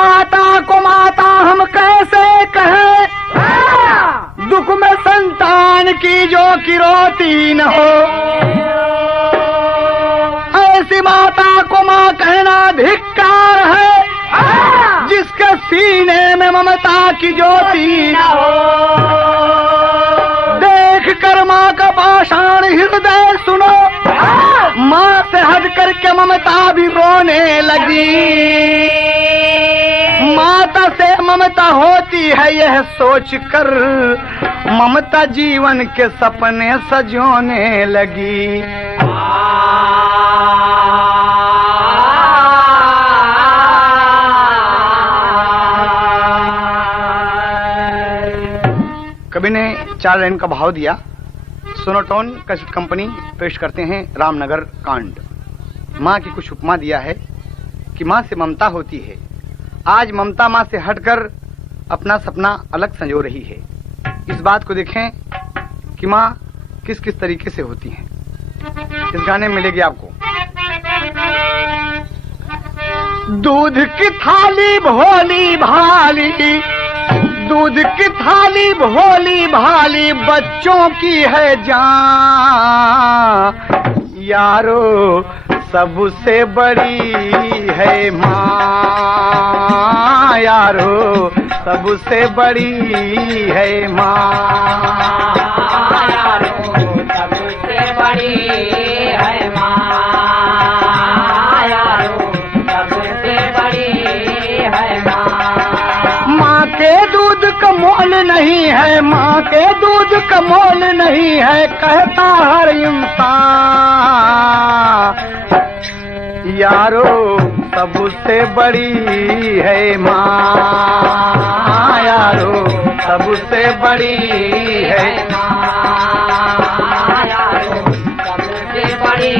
माता को माता हम कैसे कहें, दुख में संतान की जो की रोती न हो। ऐसी माता को माँ कहना धिक्कार है, जिसके सीने में ममता की ज्योति न हो। देख कर माँ का पाषाण हृदय सुनो, माँ से हट करके ममता भी रोने लगी। माता से ममता होती है यह सोच कर, ममता जीवन के सपने सजोने लगी। कवि ने 4 लाइन का भाव दिया। सोनोटोन कैसेट कंपनी पेश करते हैं रामनगर कांड। माँ की कुछ उपमा दिया है कि माँ से ममता होती है। आज ममता माँ से हटकर अपना सपना अलग संजो रही है। इस बात को देखें कि माँ किस किस तरीके से होती है। इस गाने में मिलेगी आपको। दूध की थाली भोली भाली, दूध की थाली भोली भाली, बच्चों की है जान। यारो सबसे बड़ी है माँ, यारो सबसे बड़ी है माँ, यारो सबसे बड़ी है माँ, यारो सबसे बड़ी है माँ। माँ के दूध का मोल नहीं है, माँ के दूध का मोल नहीं है, कहता हर इंसान। यारो सबसे बड़ी है माँ, यारो सबसे बड़ी है माँ, यारो सबसे बड़ी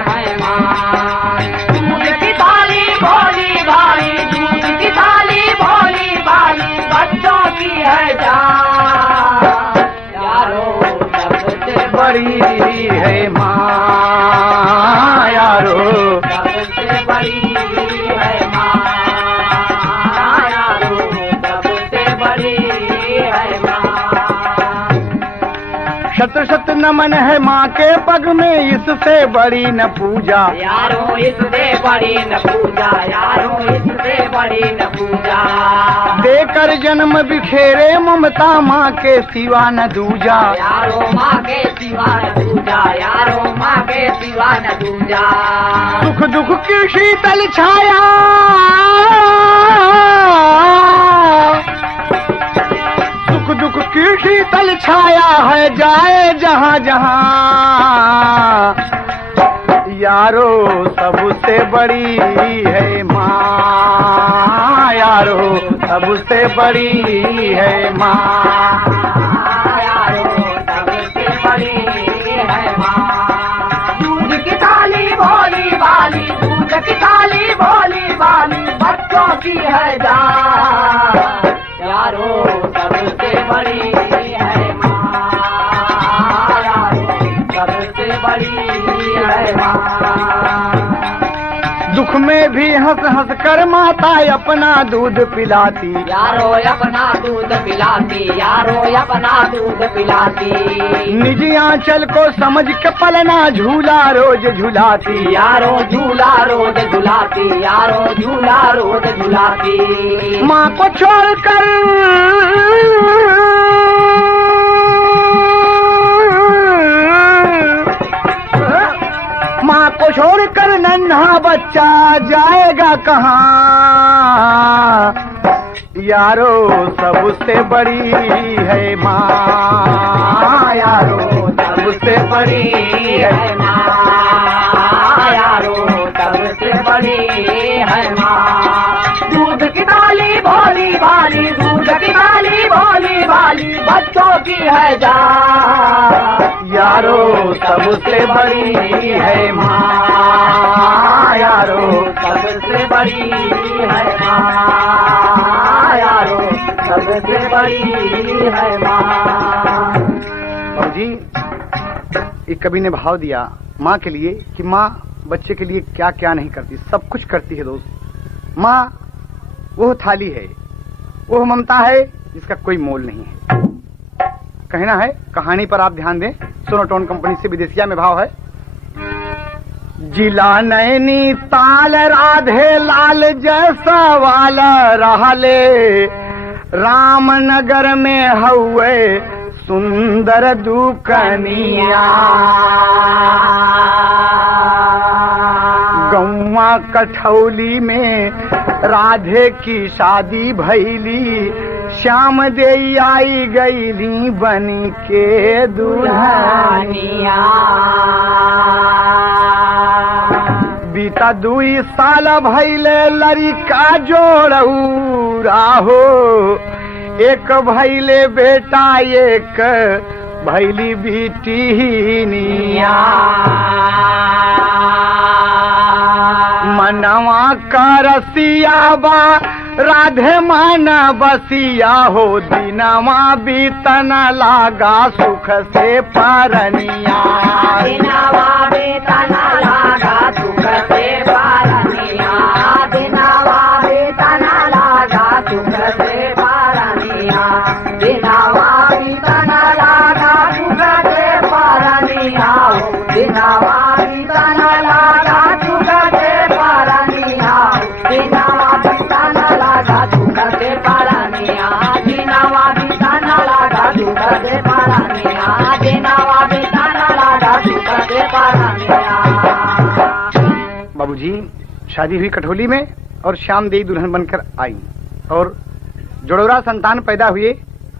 है माँ। दूध की थाली भोली भाली, दूध की थाली भोली भाली, बच्चों की है जान। यारो सबसे बड़ी है माँ, यारो सबसे बड़ी है माँ, यारो सबसे बड़ी है माँ। शत शत नमन है माँ के पग में, इससे बड़ी न पूजा। यारो इससे बड़ी न पूजा, यारो इससे बड़ी न पूजा। देकर जन्म बिखेरे ममता, माँ के सिवा न दूजा। यारो माँ के सिवा न दूजा, यारो माँ के सिवा न दूजा। सुख दुख की शीतल छाया, सुख दुख की शीतल छाया है, जाए जहाँ जहाँ। यारो सबसे बड़ी है माँ, यारो सबसे बड़ी है माँ, यारो सबसे बड़ी है माँ। दूध की थाली भोली भाली, दूध की थाली भोली भाली, बच्चों की है जान। यारो सबसे बड़ी है माँ, यारो सबसे बड़ी है माँ। दुख में भी हंस हंस कर माता अपना दूध पिलाती। यारो अपना दूध पिलाती, यारो अपना दूध पिलाती। निज आंचल को समझ के पलना झूला रोज झुलाती। यारो झूला रोज झुलाती, यारो झूला रोज झुलाती। माँ को छोड़कर माँ को छोड़कर नन्हा बच्चा जाएगा कहाँ। यारो सबसे बड़ी है माँ, यारो सबसे बड़ी है माँ, यारो सबसे बड़ी है माँ। दूध की थाली भोली भाली, दूध की थाली भोली भाली, बच्चों की है जान। यारो सबसे बड़ी है माँ, यारो सबसे बड़ी है माँ, यारो सबसे बड़ी है माँ। और जी एक कवि ने भाव दिया माँ के लिए कि माँ बच्चे के लिए क्या क्या नहीं करती, सब कुछ करती है दोस्त। माँ वो थाली है, वो ममता है जिसका कोई मोल नहीं है। कहना है कहानी पर आप ध्यान दें। सोनोटोन कंपनी से विदेशिया में भाव है। जिला नैनी ताल राधे लाल जैसा वाला रहले, रामनगर में हुए सुंदर दुकनिया, गौवा कठौली में राधे की शादी भैली, श्याम देई आई गईली बनी के दुल्हनिया। बीता 2 साल भैले लड़का जोड़ौरा हो, एक भैले बेटा एक भैली बेटिनिया। मनवा का रसिया बा राधे माना बसिया हो, दिनवा बीतन लागा सुख से परनिया। दिनवा बीतन लागा सुख से परनिया, दिनवा बीतन लागा सुख से परनिया, दिनवा बीतन लागा सुख से परनिया, दिनवा बीतन लागा सुख से परनिया, दिनवा बीतन लागा सुख से परनिया, दिनवा बीतन लागा सुख से परनिया, दिनवा बीतन लागा सुख से परनिया। बाबूजी, शादी हुई कठौली में और श्याम देई दुल्हन बनकर आई और जोड़ोरा संतान पैदा हुए,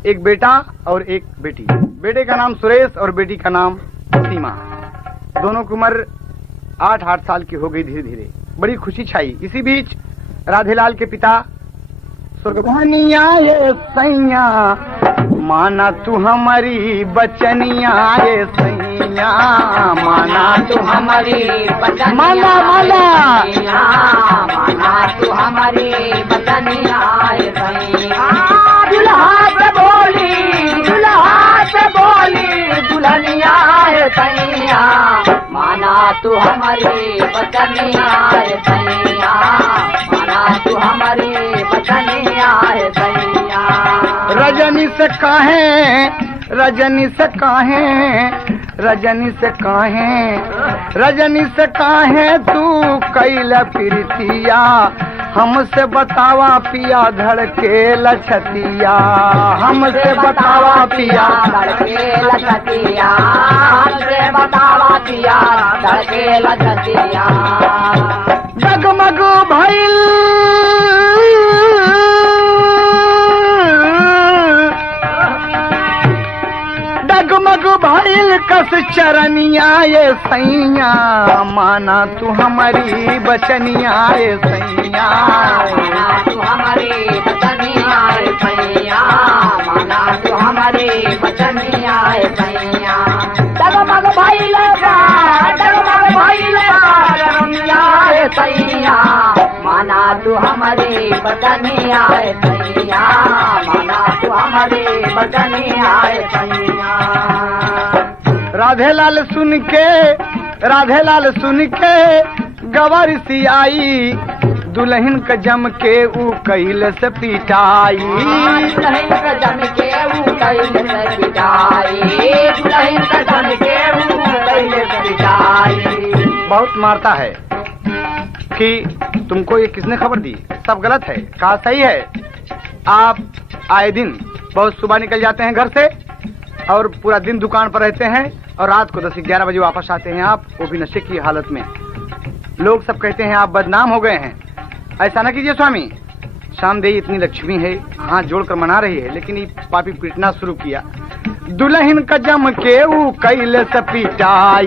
एक बेटा और एक बेटी। बेटे का नाम सुरेश और बेटी का नाम सीमा। दोनों की उम्र 8-8 साल की हो गई। धीरे धीरे बड़ी खुशी छाई। इसी बीच राधेलाल के पिता स्वर्गवानिया ये सैया, माना तू हमारी बचनिया ये सैया, माना तू हमारी बचनिया, माना तू हमारी बचनिया ये सैया। दुल्हा से बोली, दुल्हा से बोली दुल्हनिया ये सैया, माना तू हमारी बचनिया ये सैया, माना तू हमारी बचनिया ये सैया। रजनी से काहे, रजनी से काहे, रजनी से काहे, रजनी से काहे तू कैल प्रीतिया, हमसे बतावा पिया धड़के लछतिया, हमसे बतावा पिया धड़के लछतिया, हमसे बतावा पिया धड़के लछतिया। डगमग भइल डगमग भइल कस चरनिया ये सैया, माना तू हमारी बचनिया ये सैया, माना तू हमारी बचनिया ये सैया, माना तू हमारी बचनिया ये सैया। डगमग भइल का, डगमग भइल का रनिया ये सैया, माना तू हमारी बचनिया ये सैया, माना तू हमारी बचनिया ये सैया। राधेलाल सुन के, राधेलाल सुन के गवर सी आई, दुल्हन का जम के ऊ कैल से पिटाई, दुल्हन का जम के ऊ कैल से पिटाई, दुल्हन का जम के ऊ कैल से पिटाई। बहुत मारता है कि तुमको ये किसने खबर दी, सब गलत है। कहा सही है, आप आए दिन बहुत सुबह निकल जाते हैं घर से और पूरा दिन दुकान पर रहते हैं और रात को 10-11 बजे वापस आते हैं आप, वो भी नशे की हालत में। लोग सब कहते हैं आप बदनाम हो गए हैं। ऐसा ना कीजिए स्वामी। श्यामदेई इतनी लक्ष्मी है, हाथ जोड़कर मना रही है, लेकिन ये पापी पीटना शुरू किया। दुल्हन का जम के ऊ कैल से पिटाई,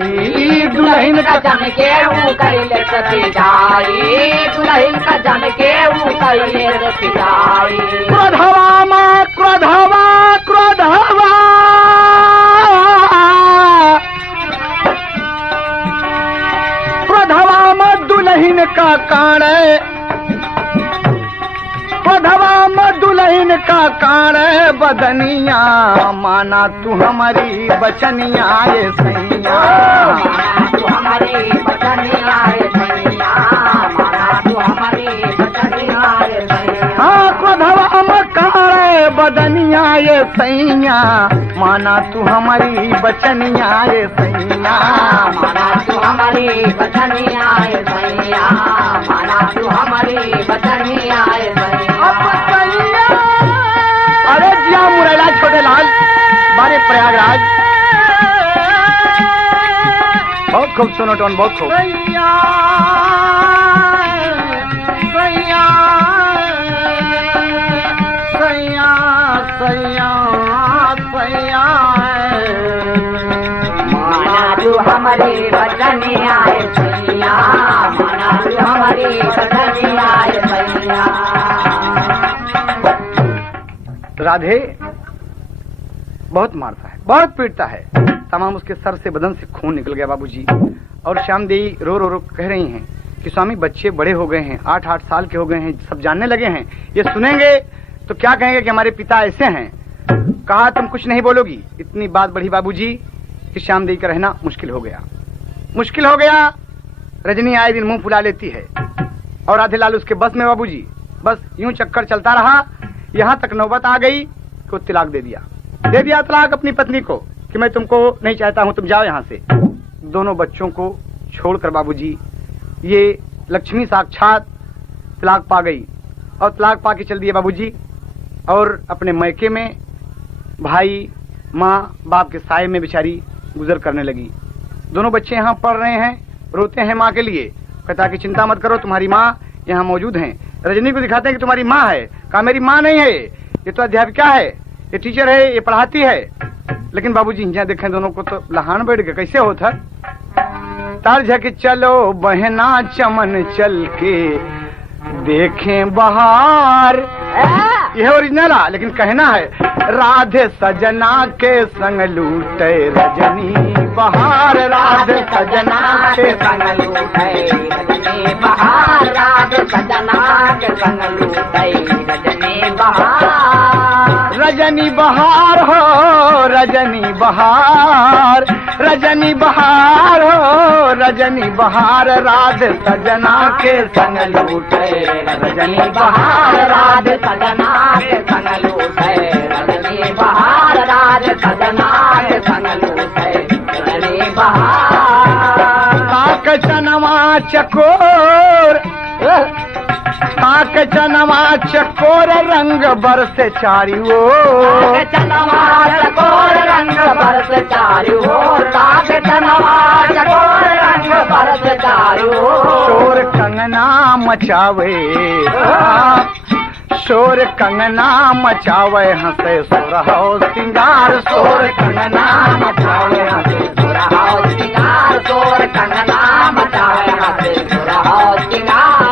दुल्हन का जम के ऊ कैल से पिटाई, दुल्हन का जम के ऊ कैल से पिटाई। क्रोधवा माँ क्रोधवा क्रोधवा, क्रोधवा माँ दुल्हन का कान, क्रोधवा माँ दुल्हन का कान बदनिया, माना तू हमारी बचनिया ये सैया, माना तू हमारी बचनिया ये सैया, माना तू हमारी बचनिया ये सैया। बदनिया ये सैया, माना तू हमारी बचनिया ये सैया, माना तू हमारी बचनिया ये सैया, माना तू हमारी बचनिया ये सैया। अरे जिया मुरैला छोटे लाल बारे प्रयागराज, बहुत खूब सोनोटोन, बहुत खूब। सैया सैया सैया सैया सैया, माना तू हमारी बचनिया ये सैया, माना तू हमारी बचनिया ये सैया। राधे बहुत मारता है, बहुत पीटता है, तमाम उसके सर से बदन से खून निकल गया बाबूजी। और श्याम देवी रो रो रो कह रही हैं कि स्वामी बच्चे बड़े हो गए हैं, 8-8 साल के हो गए हैं, सब जानने लगे हैं, ये सुनेंगे तो क्या कहेंगे कि हमारे पिता ऐसे हैं। कहा तुम कुछ नहीं बोलोगी। इतनी बात बढ़ी बाबूजी कि श्याम देवी का रहना मुश्किल हो गया, मुश्किल हो गया। रजनी आए दिन मुंह फुला लेती है और राधे लाल उसके बस में बाबूजी। बस यूं चक्कर चलता रहा, यहाँ तक नौबत आ गई कि वो तलाक दे दिया तलाक अपनी पत्नी को कि मैं तुमको नहीं चाहता हूं, तुम जाओ यहाँ से। दोनों बच्चों को छोड़कर बाबूजी ये लक्ष्मी साक्षात तलाक पा गई और तलाक पा के चल दिए बाबूजी। और अपने मैके में भाई माँ बाप के साए में बेचारी गुजर करने लगी। दोनों बच्चे यहाँ पढ़ रहे हैं, रोते हैं माँ के लिए, कहता कि चिंता मत करो तुम्हारी माँ यहाँ मौजूद हैं। रजनी को दिखाते हैं कि तुम्हारी माँ है, कहा मेरी माँ नहीं है, ये तो अध्यापिका है, ये टीचर है, ये पढ़ाती है। लेकिन बाबूजी यहाँ देखें दोनों को तो लहान बैठ गए, कैसे होता। तारझक चलो बहना चमन चल के देखें बहार, यह ओरिजिनल है, लेकिन कहना है राधे सजना के संग लूटे रजनी बहार, राधे सजना के संग लूटे रजनी बहार, राधे सजना के संग लूटे रजनी बहार। रजनी बहार हो रजनी बहार, रजनी बहार हो रजनी बहार, राधे सजना के संग लूटे रजनी बहार, राधे सजना के संग लूटे रजनी बहार, राधे सजना के संग लूटे रजनी बहार। काक चनवा चकोर, काक चनवा चकोर रंग बरसे चारी ओर, चनवा चकोर रंग बरस चारू ओर, काक चनवा चकोर रंग बरस चारू ओर। शोर कंगना मचावे, शोर कंगना मचावे हंसे सुरहो सिंगार, शोर कंगना मचावे हंसे सुरहो सिंगार, शोर कंगना मचावे हंसे सुरहो सिंगार।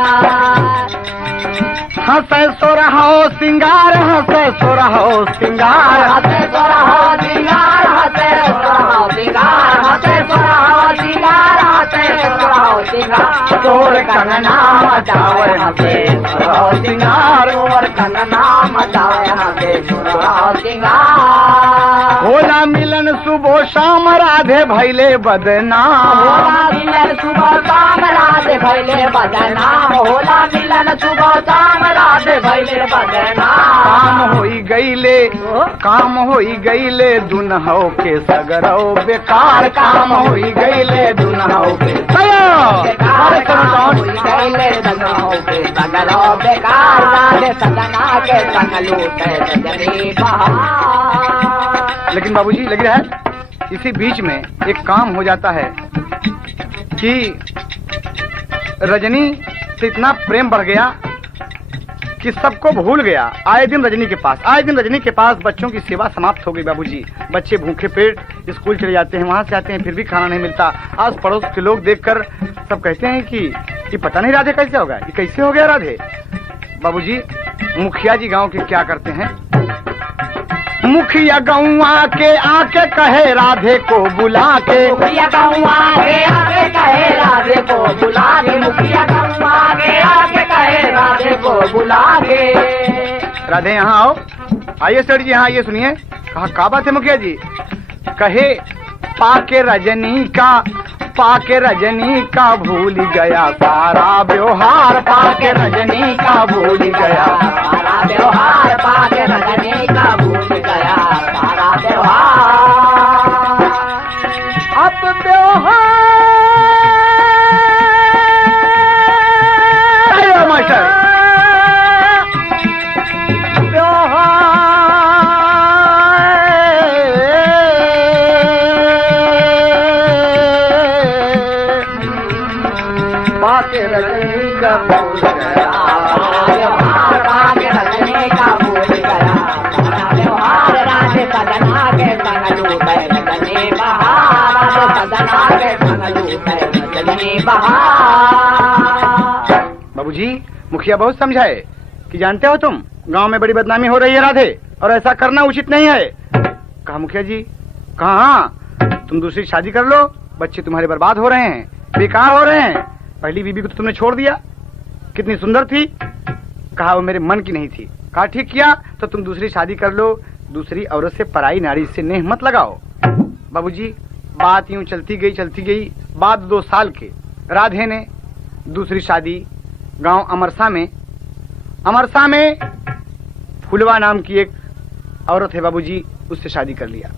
हंसे सुरहो सिंगार, हंसे सुरहो सिंगार, हंसे सुरहो सिंगार, हंसे सुरहो सिंगार, हंसे सुरहो सिंगार, हंसे सुरहो सिंगार। शोर कंगना मचावे हंसे सुरहो सिंगार, शोर कंगना मचावे हंसे सुरहो सिंगार। होला मिलन सुबह शाम राधे भैले बदनाम, होला मिलन सुबह शाम राधे भैले बदनाम, होला मिलन सुबह शाम राधे भैले बदनाम। काम होई गईले, काम होई गईले दुनहो के सगरो बेकार, काम होई गईले दुनहो के बेकार, काम होई गईले दुनहो के सगरो बेकार, राधे सजना के संग लूटे रजनी बहार। लेकिन बाबूजी लग रहा है इसी बीच में एक काम हो जाता है कि रजनी से इतना प्रेम बढ़ गया कि सबको भूल गया। आए दिन रजनी के पास, आए दिन रजनी के पास बच्चों की सेवा समाप्त हो गई बाबूजी। बच्चे भूखे पेट स्कूल चले जाते हैं, वहां से आते हैं फिर भी खाना नहीं मिलता। आस पड़ोस के लोग देखकर सब कहते हैं कि ये पता नहीं राधे कैसे होगा, ये कैसे हो गया राधे। बाबूजी मुखिया जी गांव के क्या करते हैं, मुखिया गौआ के आके कहे राधे को बुला के, मुखिया गौआ के आके कहे राधे को बुला के, मुखिया गौआ के आके कहे राधे को बुला के। राधे यहाँ आओ, आइए सर जी यहाँ आइए, सुनिए। कहा क्या बात है मुखिया जी। कहे पाके रजनी का पाके रजनी का भूल गया सारा व्यवहार, पाके रजनी का भूल गया सारा व्यवहार, पाके रजनी का भूल गया सारा व्यवहार। अब व्यवहार मास्टर पाके रजनी का भूल गया व्यवहार, पाके रजनी का भूल गया सारा व्यवहार। राधे सजना के संग लूटे रजनी बहार, राधे सजना के संग लूटे रजनी बहार। बाबूजी, मुखिया बहुत समझाए कि जानते हो तुम गांव में बड़ी बदनामी हो रही है राधे, और ऐसा करना उचित नहीं है। कहा मुखिया जी, कहा तुम दूसरी शादी कर लो, बच्चे तुम्हारे बर्बाद हो रहे हैं, बेकार हो रहे हैं। पहली बीबी को तो तुमने छोड़ दिया, कितनी सुंदर थी। कहा वो मेरे मन की नहीं थी। कहा ठीक किया, तो तुम दूसरी शादी कर लो, दूसरी औरत से, पराई नारी से नेह मत लगाओ। बाबूजी, बात यूं चलती गई। बाद 2 साल के राधे ने दूसरी शादी गांव अमरसा में फुलवा नाम की एक औरत है बाबूजी, उससे शादी कर लिया।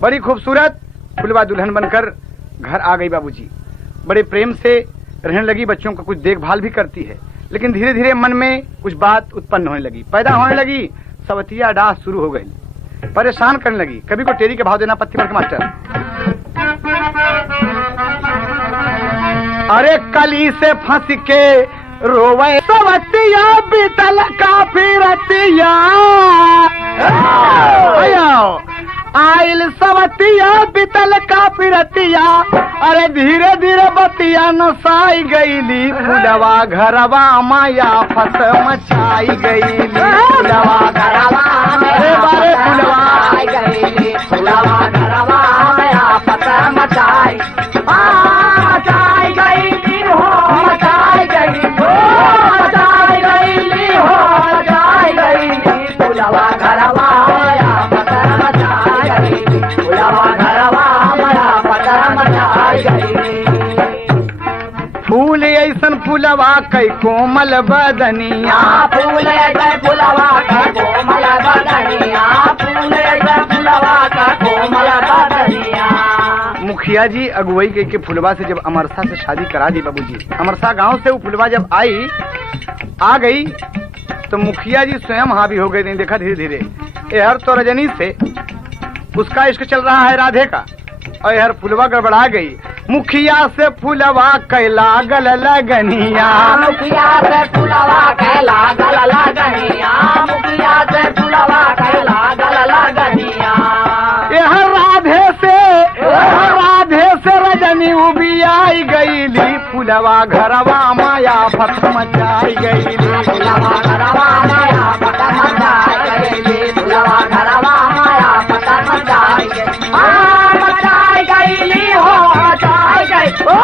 बड़ी खूबसूरत फुलवा दुल्हन बनकर घर आ गई बाबूजी। बड़े प्रेम से रहने लगी, बच्चों का कुछ देखभाल भी करती है। लेकिन धीरे धीरे मन में कुछ बात उत्पन्न होने लगी, पैदा होने लगी। सवतिया डाह शुरू हो गई, परेशान करने लगी। कभी को टेरी के भाव देना पत्ती पर मास्टर। अरे कली से फंस के रोवे सवतिया बीतल काफी रतिया, आइल सवतिया बीतल काफी रतिया। अरे धीरे धीरे बतिया नसाई गईली, फुलवा घरवा माया फस मचाई गईली। फुलवा घरवा अरे बारे फुलवा गईली, फुलवा घरवा माया फस मचाई गईली हो, मचाई गईली हो, मचाई गईली हो, मचाई गईली। फुलवा घरवा माया फस मचाई गईली, फुलवा घरवा माया फस मचाई गईली। फूल ऐसन फुलवा कई कोमल बदनिया, फूल ऐसे फुलवा का कोमल बदनिया, फूल ऐसे फुलवा का कोमल बदनिया। मुखिया जी अगुवाई के फुलवा से जब अमरसा से शादी करा दी बाबूजी। अमरसा गांव से वो फुलवा जब आ गई तो मुखिया जी स्वयं हावी हो गए। देखा धीरे धीरे यहर तो रजनी से उसका इश्क चल रहा है राधे का, और यहर फुलवा गड़बड़ा गई। मुखिया से फुलवा कैला गल लगनिया, मुखिया से फुलवा कैला गल लगनिया, मुखिया से फुलवा कैला गल लगनिया। यह राधे से रजनी उबी आई गईली, फुलवा घरवा माया फत मचाई गईली। फुलवा घरवा माया फत मचाई गईली, फुलवा घरवा माया फत मचाई गईली। मचाई गईली हो, मचाई गई हो,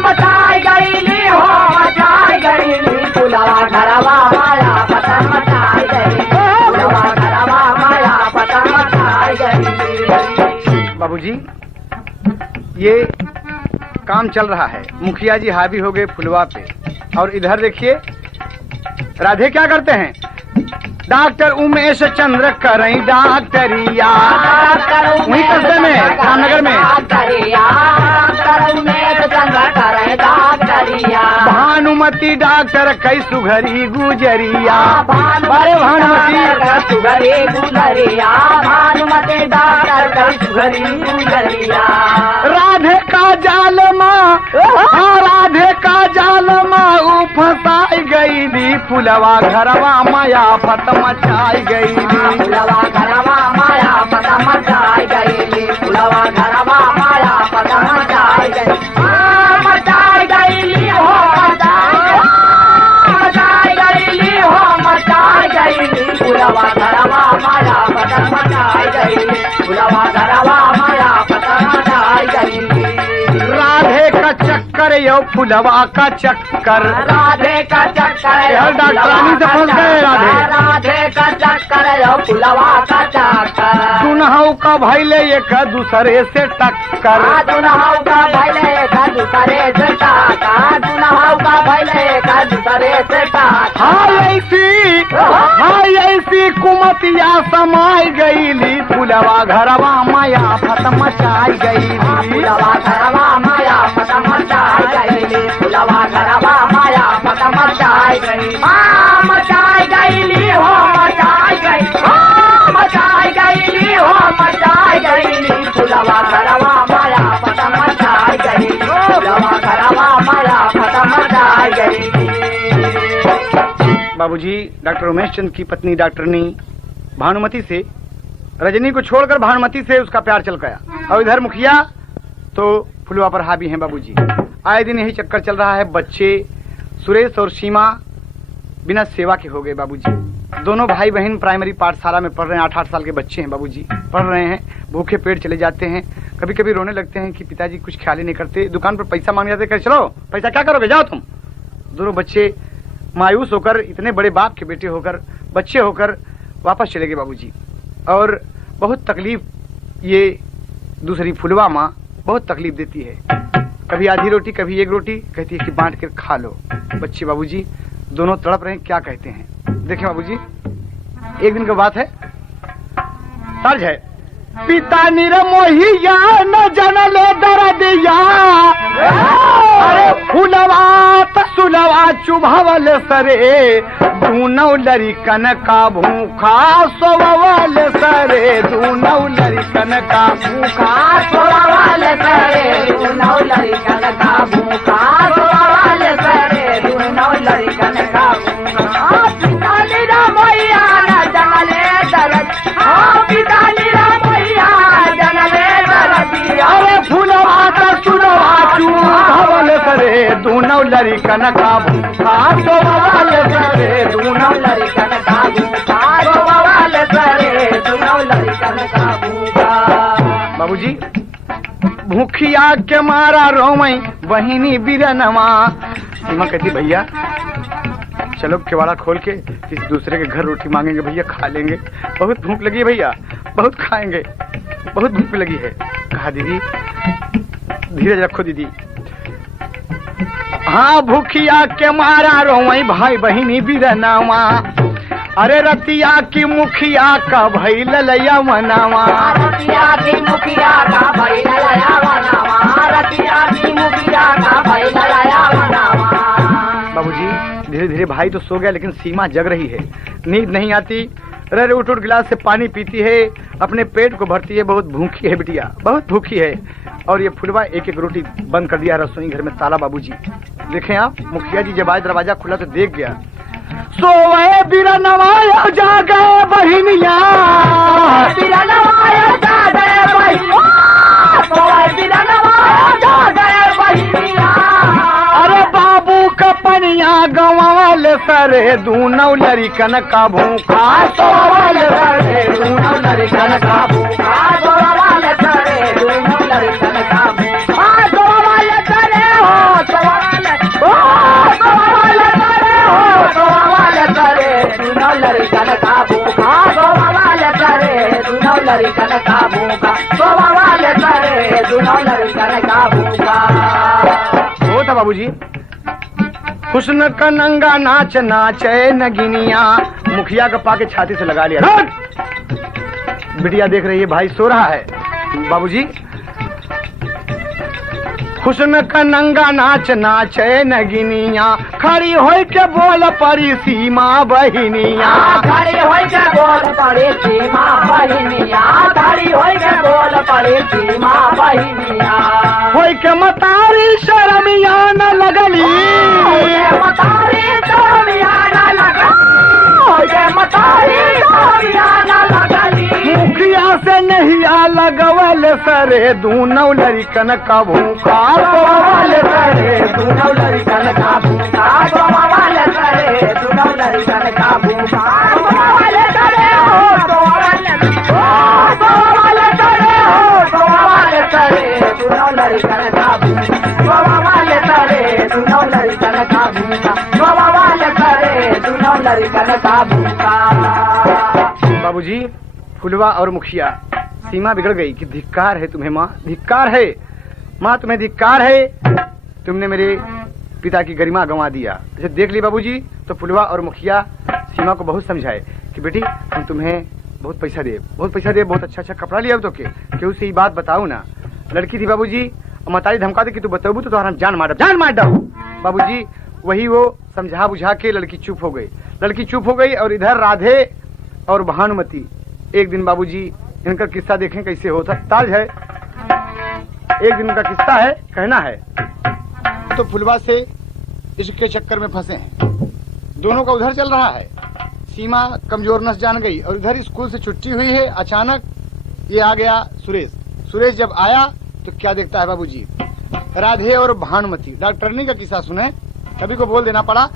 मचाई गईली हो, मचाई गईली। फुलवा घरवा माया फत मचाई गईली, फुलवा घरवा माया फत मचाई गईली। बाबूजी, ये काम चल रहा है। मुखिया जी हावी हो गए फुलवा पे, और इधर देखिए राधे क्या करते हैं। डॉक्टर उमेश चंद्र करई डॉक्टरिया, वही कस्बे में रामनगर में। भानुमति डॉक्टर कई सुघरी गुजरिया, अरे भानुमति सुघरी गुजरिया, भानुमति डॉक्टर कई सुघरी गुजरिया। राधे का जाल माँ, राधे का जाल माँ फंसाई गईली, फुलवा घरवा माया फत मचाई गईली। फुलवा घरवा माया फत मचाई गईली, फुलवा घरवा माया फत मचाई गईली। मचाई गईली हो, मचाई गईली हो, मचाई गईली। फुलवा घरवा माया फत मचाई गईली, फुलवा घरवा माया फत मचाई गईली। राधे का चक्कर यो फुलवा का चक्कर। राधे का चक्कर यार डॉक्टरानी से फंस गए राधे। राधे का चक्कर यो फुलवा का चक्कर। दुनहु का भैले एक दूसरे से टक्कर। दुनहु का भैले एक दूसरे से टक्कर। दुनहु का भैले एक दूसरे से टक्कर। हाय ऐसी कुमतिया समाई गईली फुलवा घरवा माया फत मचाई गईली। फुलवा घरवा माया फत मचाई गईली। फुलवा घरवा माया फत मचाई गई। मचाई गईली हो मचाई गई। मचाई गईली हो मचाई गईली। फुलवा घरवा माया फत मचाई गई। फुलवा घरवा माया फत मचाई गई। बाबूजी, डॉक्टर उमेश चंद की पत्नी डॉक्टरनी भानुमति से रजनी को छोड़कर भानुमति से उसका प्यार चल गया और इधर मुखिया तो फुलवा पर हावी हैं। बाबूजी, आए दिन यही चक्कर चल रहा है। बच्चे सुरेश और सीमा बिना सेवा के हो गए। बाबूजी, दोनों भाई बहन प्राइमरी पाठशाला में पढ़ रहे हैं। 8-8 साल के बच्चे हैं बाबूजी, पढ़ रहे हैं। भूखे पेट चले जाते हैं। कभी कभी रोने लगते हैं कि पिताजी कुछ ख्याल ही नहीं करते। दुकान पर पैसा मांग जाते, कह चलो पैसा क्या करोगे, जाओ तुम। दोनों बच्चे मायूस होकर, इतने बड़े बाप के बेटे होकर, बच्चे होकर वापस चले गए बाबूजी। और बहुत तकलीफ ये दूसरी फुलवा माँ बहुत तकलीफ देती है। कभी आधी रोटी कभी एक रोटी, कहती है कि बांट कर खा लो। बच्चे बाबूजी दोनों तड़प रहे हैं, क्या कहते हैं देखें बाबूजी। एक दिन की बात है, तर्ज है। पिता निरमोहिया न जनले दर्दिया। अरे फुलवा तसुलवा चुभावल सरे दूनौ लरिकन का भूखा सोवल सरे। दूनौ लरिकन का भूखा सोवल सरे। दूनौ लरिकन का भूखा सोवल सरे। दूनौ लरिकन का भूखा। पिता निरमोहिया न जनले दर्द। पिता निरमोहिया जनले दर्दिया। अरे फुलवा तसुलवा चुभावल सरे दूनौ लरिकन का भूखा सोवल सरे। दूनौ लरिकन का भूखा सोवल सरे। दूनौ लरिकन का भूखा। बाबूजी, भूखिया के मारा रोमई बहिनी बिरनमा। सीमा कहती भैया चलो केवाड़ा खोल के किसी दूसरे के घर रोटी मांगेंगे भैया, खा लेंगे। बहुत भूख लगी है भैया, बहुत खाएंगे, बहुत भूख लगी है। कहा दीदी धीरज रखो दीदी। हाँ भूखिया के मारा रोवई भाई बहिनी बिरनावा। अरे रतिया की मुखिया का भैल लया मनावा। रतिया की मुखिया का भैल लया मनावा। रतिया की मुखिया का भैल लया मनावा। बाबूजी धीरे धीरे भाई तो सो गया, लेकिन सीमा जग रही है, नींद नहीं आती। अरे उठ उठ गिलास से पानी पीती है, अपने पेट को भरती है। बहुत भूखी है बिटिया, बहुत भूखी है। और ये फुलवा एक एक रोटी बंद कर दिया रसोई घर में ताला। बाबूजी देखें आप, मुखिया जी जब आज दरवाजा खुला तो देख गया। सोवे बिरनवाया जा गए बहिनिया। बिरनवाया जा गए बहिनिया। सोवे बिरनवाया जा गए बहिनिया। अरे बाबू का पनिया गवाल सरे दूनौ लरिकन का भूखा सोवल सरे। दूनौ लरिकन का भूखा सोवल सरे। दूनौ लरिकन का भूखा सोवल सरे। हो सोवल सोवल सरे। हो सोवल सरे। दूनौ लरिकन का भूखा सोवल सरे। दूनौ लरिकन का भूखा सोवल सरे। दूनौ लरिकन का भूखा। वो था बाबूजी। हुस्न का नंगा नाच नाचे नगिनिया। मुखिया का पाके छाती से लगा लिया। बिटिया देख रही है भाई सो रहा है। बाबूजी हुस्न का नंगा नाच नाचे नगिनिया। खड़ी होई के बोल परी सीमा बहिनिया। खड़ी होई के बोल परी सीमा बहिनिया। खड़ी होई के बोल परी सीमा बहिनिया। होई के मतारी शर्मिया न लगली। मतारी शर्मिया न लगली। मतारी शर्मिया न लगली। मुखिया से नहीं आ लगवल सरे दूनौ लरिकन का भूखा सोवल सरे। दूनौ लरिकन का भूखा सोवल सरे। दूनौ लरिकन का भूखा सोवल सरे। हो सोवल सोवल सरे। हो सोवल सरे। दूनौ लरिकन का भूखा सोवल सरे। जीवन का भूखा। बाबूजी, फुलवा और मुखिया, सीमा बिगड़ गई कि धिक्कार है तुम्हें माँ, धिक्कार है माँ, तुम्हें धिक्कार है। तुमने मेरे पिता की गरिमा गंवा दिया। जैसे देख ली बाबूजी, तो फुलवा और मुखिया सीमा को बहुत समझाए कि बेटी हम तुम्हें बहुत पैसा दे, बहुत अच्छा कपड़ा लिया तो के उससे ये बात बताओ ना। लड़की थी बाबूजी, मतारी धमका दे कि तू बताओ तो तुम्हारा जान मार डाल। बाबूजी वही वो समझा बुझा के लड़की चुप हो गई। और इधर राधे और भानुमती, एक दिन बाबूजी इनका किस्सा देखें कैसे होता ताज है। एक दिन का किस्सा है, कहना है तो फुलवा से इसके चक्कर में फंसे हैं, दोनों का उधर चल रहा है। सीमा कमजोर नस जान गई और इधर स्कूल से छुट्टी हुई है। अचानक ये आ गया सुरेश जब आया तो क्या देखता है बाबूजी, राधे और भानुमती। डॉक्टरनी का किस्सा सुने, कभी को बोल देना पड़ा।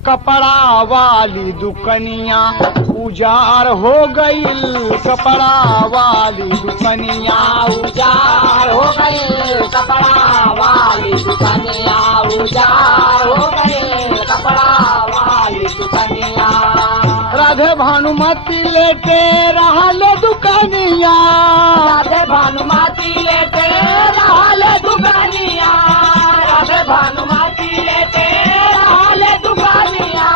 कपड़ा वाली दुकनिया उजार हो गई, कपड़ा वाली दुकनिया उजार हो गई, कपड़ा वाली दुकनिया उजार हो गई, कपड़ा वाली दुकनिया। राधे भानुमती लेते रहल दुकनिया, राधे भानुमती लेते रहल दुकनिया, राधे भानुमती लेते रहल दुकनिया।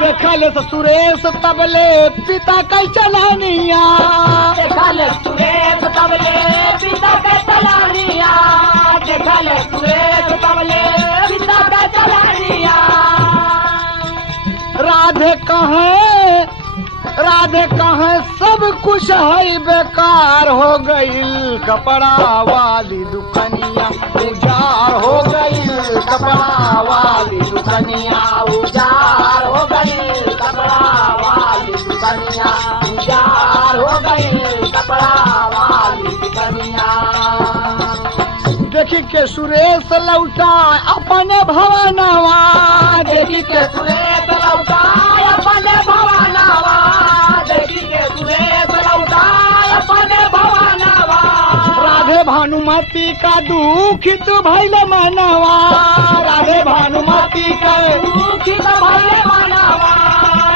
देखल सुरेश तबले पिता का चलानिया, देखल सुरेश तबले पिता का चलानिया, देखल सुरेश तबले पिता का चलानिया। राधे कहे सब कुछ है बेकार हो गई, कपड़ा वाली दुकनिया उजार हो गई, कपड़ा वाली दुकनिया उजार हो गई, कपड़ा वाली दुकनिया उजार हो गई, कपड़ा वाली दुकनिया। देखी के सुरेश लौटा अपने भवनवा, देखी के सुरेश लौटा अपने भवनवा, देखी के सुरेश लौटा अपने भवनवा। राधे भानुमती का दुखित भइल मनवा, राधे भानुमती का दुखित भइल मनवा,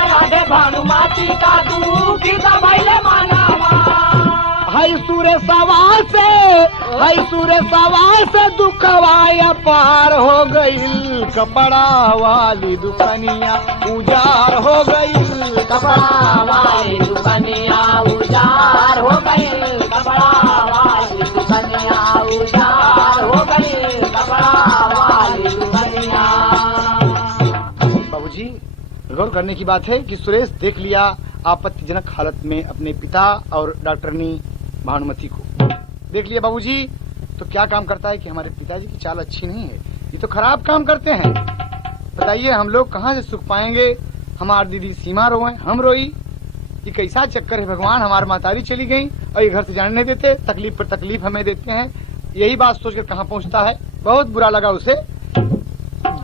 राधे भानुमती का दुखित भइल मनवा। हई सुरेशवा से दुखवाया पार हो गई, कपड़ा वाली दुकनिया उजार हो गई, कपड़ा वाली दुकनिया उजार हो गई, कपड़ा वाली दुकनिया उजार हो गई, कपड़ा वाली दुकनिया। बाबूजी गौर करने की बात है कि सुरेश देख लिया आपत्तिजनक हालत में अपने पिता और डॉक्टरनी भानुमती को देख लिया बाबूजी, तो क्या काम करता है कि हमारे पिताजी की चाल अच्छी नहीं है, ये तो खराब काम करते हैं। बताइए हम लोग कहाँ से सुख पाएंगे, हमारी दीदी सीमा रोए, हम रोई, ये कैसा चक्कर है भगवान। हमारी मातारी चली गई और ये घर से जाने नहीं देते, तकलीफ पर तकलीफ हमें देते हैं। यही बात सोचकर कहाँ पहुँचता है, बहुत बुरा लगा उसे।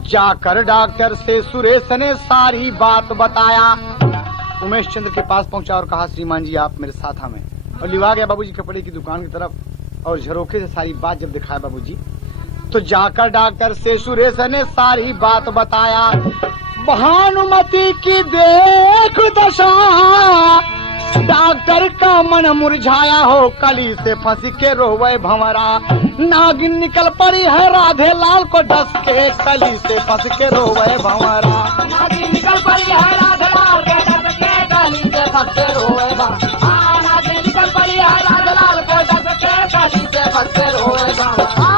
जाकर डॉक्टर से सुरेश ने सारी बात बताया। उमेश चंद्र के पास पहुंचा और कहा श्रीमान जी आप मेरे साथ हमें, और लिवा गया बाबूजी कपड़े की दुकान की तरफ और झरोखे से सारी बात जब दिखाया बाबूजी, तो जाकर डॉक्टर से सुरेश ने सारी बात बताया। भानुमती की देख दशा, डॉक्टर का मन मुरझाया हो, कली से फंस के रोवे भंवरा। नागिन निकल पड़ी है राधे लाल को डस के, कली से फंस के रोवे भंवरा। नागिन निकल पड़ी है राधे लाल के डस के, कली से फंस के रोवे भंवरा। नागिन निकल पड़ी है राधे लाल के डस के, कली से फंस के रोवे भंवरा।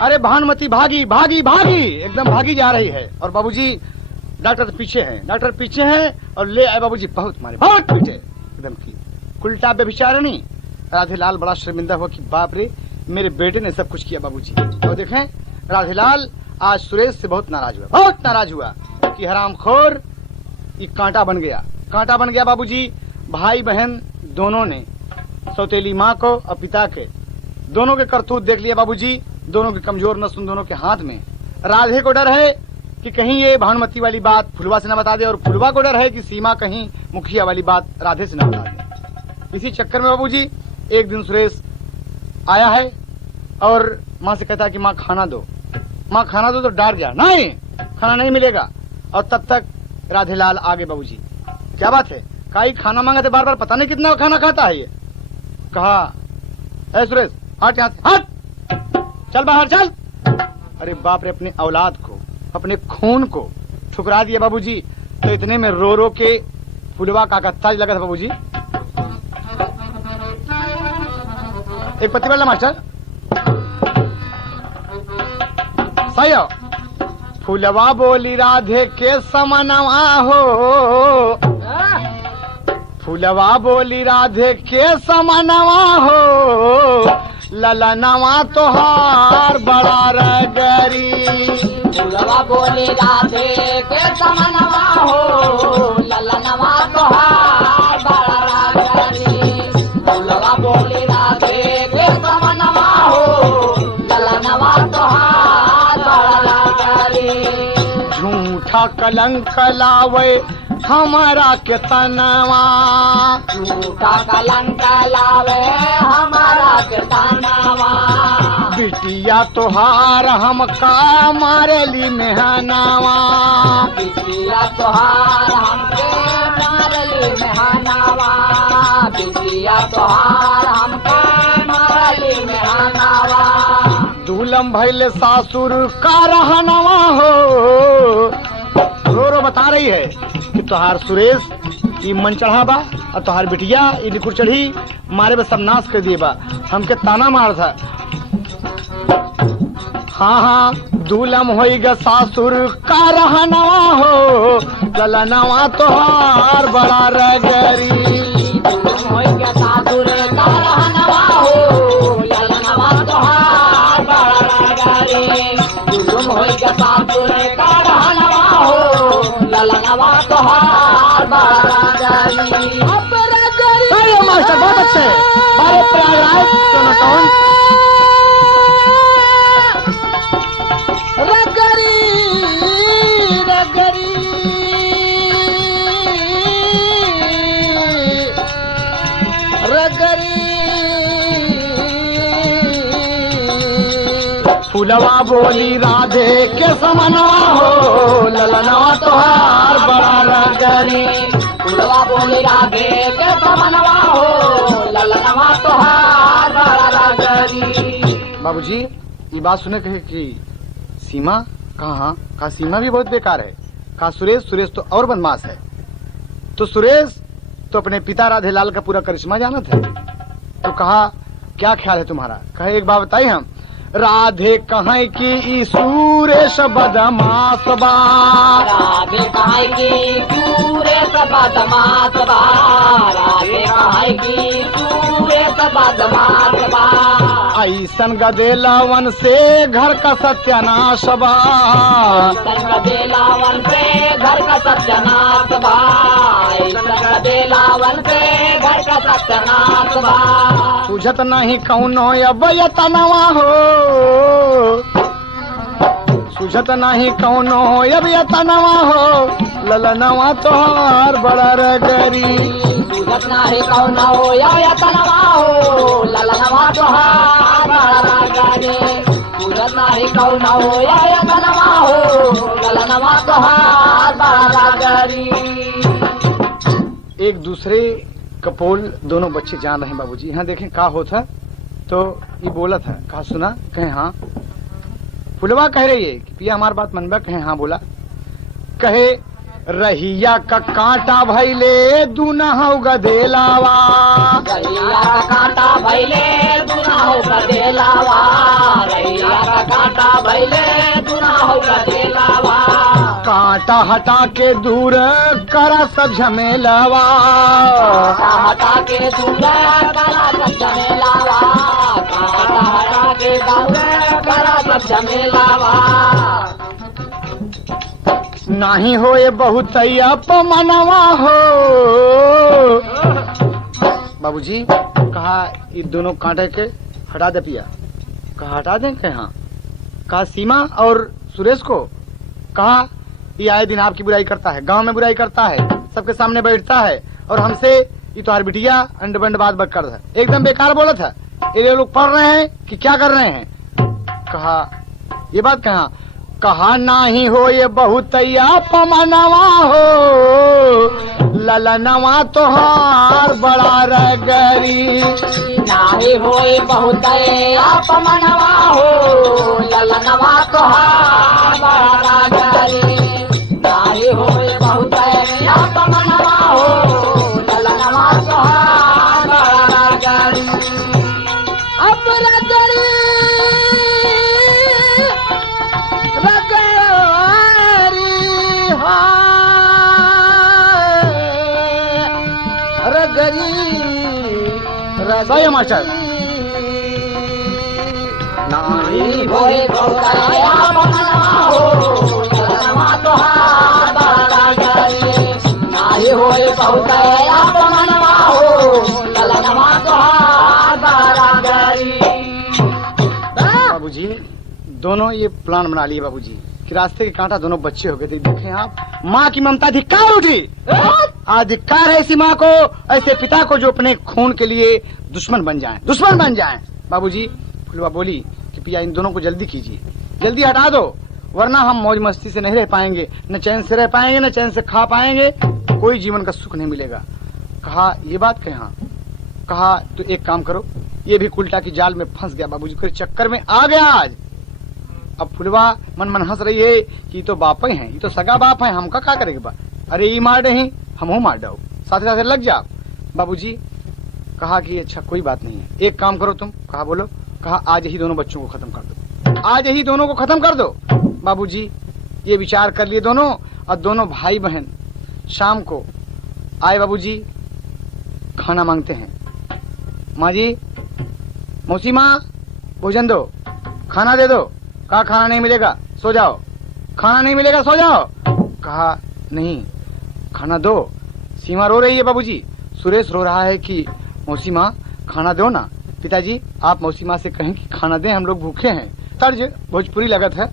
अरे भानुमती भागी भागी भागी, एकदम भागी जा रही है। और बाबूजी डॉक्टर पीछे हैं, डॉक्टर पीछे हैं और ले आए बाबूजी, बहुत मारे, बहुत पीछे एकदम की उल्टा बेबिचारनी। राधेलाल बड़ा शर्मिंदा हुआ कि बाप रे मेरे बेटे ने सब कुछ किया बाबूजी। और देखें राधेलाल आज सुरेश से बहुत नाराज हुआ कि हरामखोर ये कांटा बन गया बाबूजी। भाई बहन दोनों ने, सौतेली माँ को और पिता के, दोनों के करतूत देख लिया बाबूजी, दोनों के कमजोर नस दोनों के हाथ में। राधे को डर है कि कहीं ये भानुमती वाली बात फुलवा से न बता दे, और फुलवा को डर है कि सीमा कहीं मुखिया वाली बात राधे से न बता दे। इसी चक्कर में बाबूजी एक दिन सुरेश आया है और माँ से कहता है कि माँ खाना दो, माँ खाना दो, तो डर गया, नहीं खाना नहीं मिलेगा। और तब तक राधेलाल आगे, बाबूजी क्या बात है, काई खाना मांगा थे बार बार, पता नहीं कितना खाना खाता है ये। कहा ए सुरेश हट यहाँ से, हट, चल बाहर चल। अरे बाप रे, अपने औलाद को, अपने खून को ठुकरा दिया बाबूजी। तो इतने में रो रो के फुलवा का कत्ता लगा था बाबूजी। एक पत्ती वाला मास्टर सही हो। फुलवा बोली राधे के समनवा हो, फुलवा बोली राधे के समनवा हो, ललनवा तोहार बड़ा रगरी। फुलवा बोली राधे के समनवा हो, ललनवा तोहार बड़ा रगरी। फुलवा बोली राधे के समनवा हो, ललनवा तोहार बड़ा रगरी। झूठा कलंक लावे हमारा के तनवा, झूठा कलंक लावे हमारा के तनवा। बिटिया तोहार हमका मारेली मेहनावा, बिटिया तोहार हमके मारली मेहनावा। बिटिया तोहार हमके मारली मेहनावा। दूलम भैले सासुर का रहनवा हो। रो रो बता रही है कि तोहार सुरेश ई मन चढ़ा बा और तोहार बिटिया ई निकुर चढ़ी मारे बे सब नाश कर दिए बा, हमके ताना मार था। हाँ हाँ दूलम होइगा सासुर का रहनवा हो, ललनवा तोहार बड़ा रगरी। दूलम होइगा सासुर का रहनवा हो, ललनवा तोहार बड़ा रगरी। दूलम होइगा सासुर का रहनवा हो, ललनवा तोहार बड़ा रगरी। अरे मास्टर बहुत अच्छे, बारे प्रयागराज सुनो कौन रगरी रगरी रगरी। फुलवा बोली राधे के समनवा हो, ललनवा तोहार बड़ा रगरी। फुलवा बोली राधे के समनवा हो, ललनवा तोहार बड़ा रगरी। बाबूजी ये बात सुने कहे कि सीमा कहा सीमा भी बहुत बेकार है, कहा सुरेश तो और बदमाश है। तो सुरेश तो अपने पिता राधेलाल का पूरा करिश्मा जानत है। तो कहा क्या ख्याल है तुम्हारा, कहे एक बात बताइए हम। राधे कहे कि ई सुरेश बदमाश बा, राधे कहे कि सुरेश बदमाश बा। राधे कहे कि सुरेश बदमाश बा। ऐसन गदेलावन से घर का सत्यानाश बा, ऐसन गदेलावन से घर का सत्यानाश बा। ऐसन गदेलावन से घर का सत्यानाश बा। पूछत नहीं कौनो अब यतनवा हो, सूझत नहीं कौनो अब यतनवा हो, ललनवा तोहार बड़ा रगरी। सूझत नहीं कौनो यतनवा हो, ललनवा तोहार बड़ा रगरी। सूझत नहीं कौनो यतनवा हो, ललनवा तोहार बड़ा रगरी। एक दूसरे कपोल दोनों बच्चे जान रहे हैं बाबूजी। यहाँ देखें का होता तो ये बोला था, कहा सुना, कहे हाँ। फुलवा कह रही है कि पिया हमार बात मनबा, कहे हाँ बोला। कहे रहिया का कांटा भैले दुनहु गदेलावा, रहिया का कांटा भैले दुनहु गदेलावा। रहिया का कांटा भैले दुनहु गदेलावा। कांटा हटा के दूर करा सब झमेलावा, कांटा हटा के दूर करा सब झमेलावा। कांटा हटा के दूर करा सब झमेलावा। नहीं होए बहुत अपमनवा हो। बाबूजी कहा ये दोनों कांटे के हटा दे पिया, कहा हटा दें, कहे हाँ। कहा सीमा और सुरेश को, कहा ये आए दिन आपकी बुराई करता है, गांव में बुराई करता है, सबके सामने बैठता है और हमसे ये तुम्हारी बिटिया अंड बंड बात बक कर था, एकदम बेकार बोला था। ये लोग पढ़ रहे हैं कि क्या कर रहे हैं? कहा ये बात कहा नाही हो ये बहुत अपमानवा हो, ललनवा तोहार बड़ा रगरी। नाही होए बहुत अपमानवा हो, ललनवा तोहार बड़ा रगरी। नाही होए बहुत अपमानवा हो, ललनवा तोहार बड़ा रगरी। अब रगरी सही है मास्टर। नाही होए बहुत अपमानवा हो, ललनवा तोहार बड़ा रगरी। नाही होए बहुत अपमानवा हो, ललनवा तोहार बड़ा रगरी। बाबूजी दोनों ये प्लान बना लिए बाबूजी कि रास्ते के कांटा दोनों बच्चे हो गए थे। देखें आप, माँ की ममता धिक्कार उठी। अधिकार है ऐसी माँ को, ऐसे पिता को जो अपने खून के लिए दुश्मन बन जाएं। बाबूजी फुलवा बोली कि पिया इन दोनों को जल्दी कीजिए, जल्दी हटा दो, वरना हम मौज मस्ती से नहीं रह पाएंगे, न चैन से रह पाएंगे, न चैन से खा पाएंगे, कोई जीवन का सुख नहीं मिलेगा। कहा ये बात कहा? कहा तो एक काम करो, ये भी उल्टा की जाल में फंस गया बाबूजी, कोई चक्कर में आ गया आज। अब फुलवा मन मन हंस रही है कि ये तो बाप ही है, ये तो सगा बाप है, हमका क्या करेगा? अरे ये मार रही हम मार दो, साथ साथ लग जाओ। बाबूजी कहा कि अच्छा कोई बात नहीं है, एक काम करो तुम। कहा बोलो? कहा आज ही दोनों बच्चों को खत्म कर दो, आज ही दोनों को खत्म कर दो। बाबूजी ये विचार कर लिए दोनों, और दोनों भाई बहन शाम को आए बाबूजी, खाना मांगते हैं। माँ जी, मौसी माँ भोजन दो, खाना दे दो। कहा खाना नहीं मिलेगा, सो जाओ। खाना नहीं मिलेगा, सो जाओ। कहा नहीं खाना दो। सीमा रो रही है बाबूजी, सुरेश रो रहा है कि मौसी माँ खाना दो ना। पिताजी आप मौसी माँ से कहें कि खाना दें, हम लोग भूखे हैं। तर्ज भोजपुरी लगत है।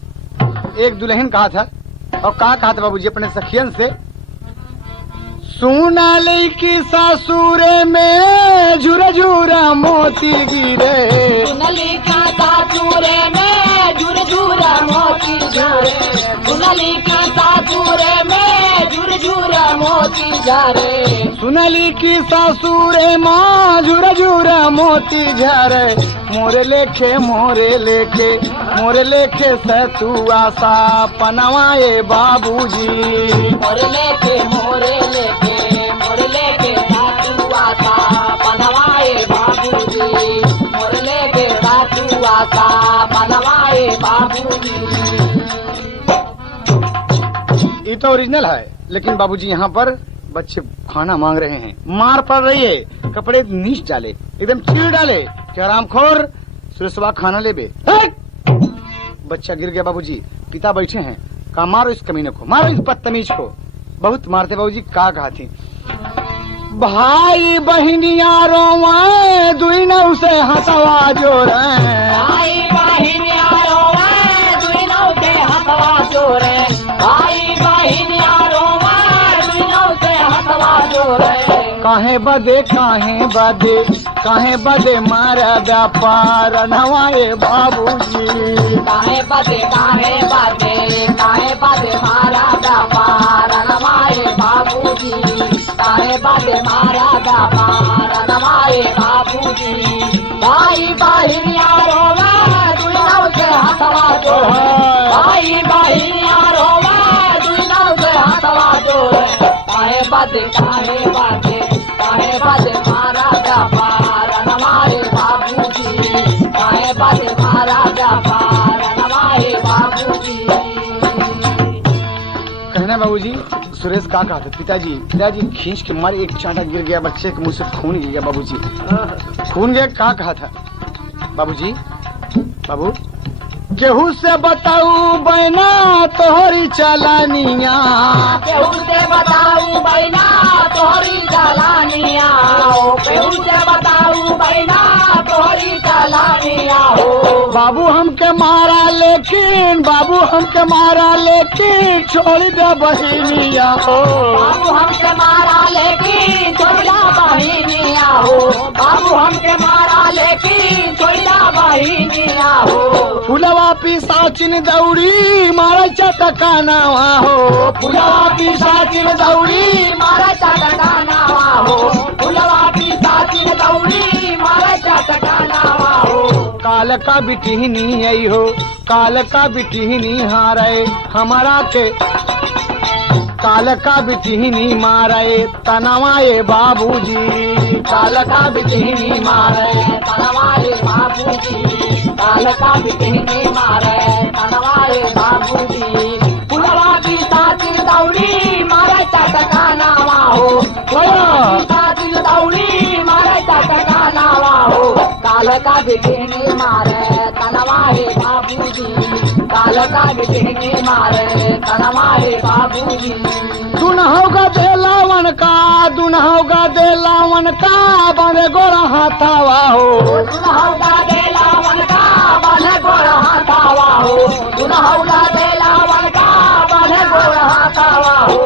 एक दुल्हन कहा था, और कहा था बाबूजी अपने सखियन से, सोनाली की सासुरे में झुरा झुरा मोती गिरे। सोनाली का सासुरे में झुर झुरा मोती गिरे। सोनाली का सासुरे में झुर झुरा मोती झरे। सोनाली की सासुरे माँ झुरा झुरा मोती झरे। मोरे लेखे से तू आशा पनवाए बाबूजी। मोरे लेखे तू आशा पनवाए बाबूजी। मोरे लेखे तू आशा पनवाए बाबूजी। ये तो ओरिजिनल है, लेकिन बाबूजी यहाँ पर बच्चे खाना मांग रहे हैं, मार पड़ रही है, कपड़े नीच डाले, एकदम चीर डाले कि आरामखोर सुरेशवा खाना ले बे। बच्चा गिर गया बाबूजी, पिता बैठे हैं। कहा मारो इस कमीने को, मारो इस बदतमीज को। बहुत मारते बाबूजी। का कहा थी? भाई बहनिया रोवाए दुई नौ से हंसवा जोरे। भाई बहनिया रोवाए दुई नौ से हंसवा जोरे। भाई बहनिया रोवाए दुई नौ से हंसवा जोरे। काहे बदे मारा व्यापार नवाए बाबूजी। काहे बदे मारा व्यापार नवाए बाबूजी। काहे बदे मारा व्यापार नवाए बाबूजी। भाई बहनिया रोवाए दुई नौ से हंसवा जोरे। भाई बहनिया रोवाए दुई नौ से हंसवा जोरे। काहे बदे मारा व्यापार नवाए बाबूजी। काहे बदे मारा व्यापार नवाए बाबूजी। कहना बाबूजी सुरेश का कहा था? पिताजी खींच के मारे, एक चांटा गिर गया, बच्चे के मुंह से खून गिर गया बाबूजी, खून गया। का कहा था बाबूजी? बाबू केहू से बताऊ बहना तोहरी चलानिया। केहू से बताऊ बहना तोहरी चलानिया। केहू से बताऊ बहना गोली चलानिया हो। बाबू हमके मारा लेकिन छोड़ दे बहिनिया हो। बाबू हमके मारा लेकिन छोड़ा बहिनिया हो। बाबू हमके मारा लेकिन छोड़ा बहिनिया हो। फुलवा पिसाचिन दौड़ी मारा चटकानावा हो। फुलवा पिसाचिन दौड़ी मारा चटकानावा हो। फुलवा पिसाचिन दौड़ी मारा चटकानावा हो। काल का बिटिहनी आई हो, काल का बिटिहनी हारे हमारा के, काल का बिटिहनी मारे तनवाए बाबूजी। काल का बिटिहनी मारे तनवाए बाबूजी। काल का बिटिहनी मारे तनवाए बाबूजी। फुलवा पिसाचिन दौड़ी मारे चटकानावा हो। फुलवा पिसाचिन दौड़ी मारे चटकानावा हो। काल का बिटिहनी मारे तनवाए बाबूजी। काल का बिटिहनी मारे तनवाए बाबूजी। दुनहोगा दे लावन का, दुनहोगा दे लावन का बने गोरा हाथावा हो। दुनहोगा दे लावन का बने गोरा हाथावा हो। दुनहोगा दे लावन का बने गोरा हाथावा हो।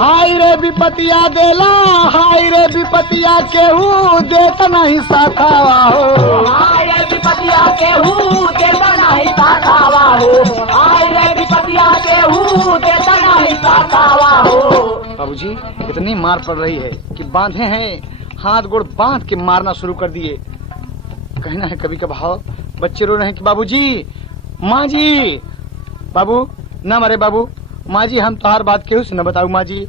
हाय रे विपतिया देला, हाय रे विपतिया केहू देत नहीं साथावा हो। हाय रे विपतिया केहू देता नहीं साथावा हो। हाय रे विपतिया केहू देता नहीं साथावा हो। बाबूजी इतनी मार पड़ रही है कि बांधे हैं, हाथ गोड़ बांध के मारना शुरू कर दिए। कहना है कभी कभार बच्चे रो रहे हैं कि बाबूजी, माँ जी, बाबू न मारे बाबू, माँ जी हम तुम्हार बात केहू से न बताऊ माँ जी।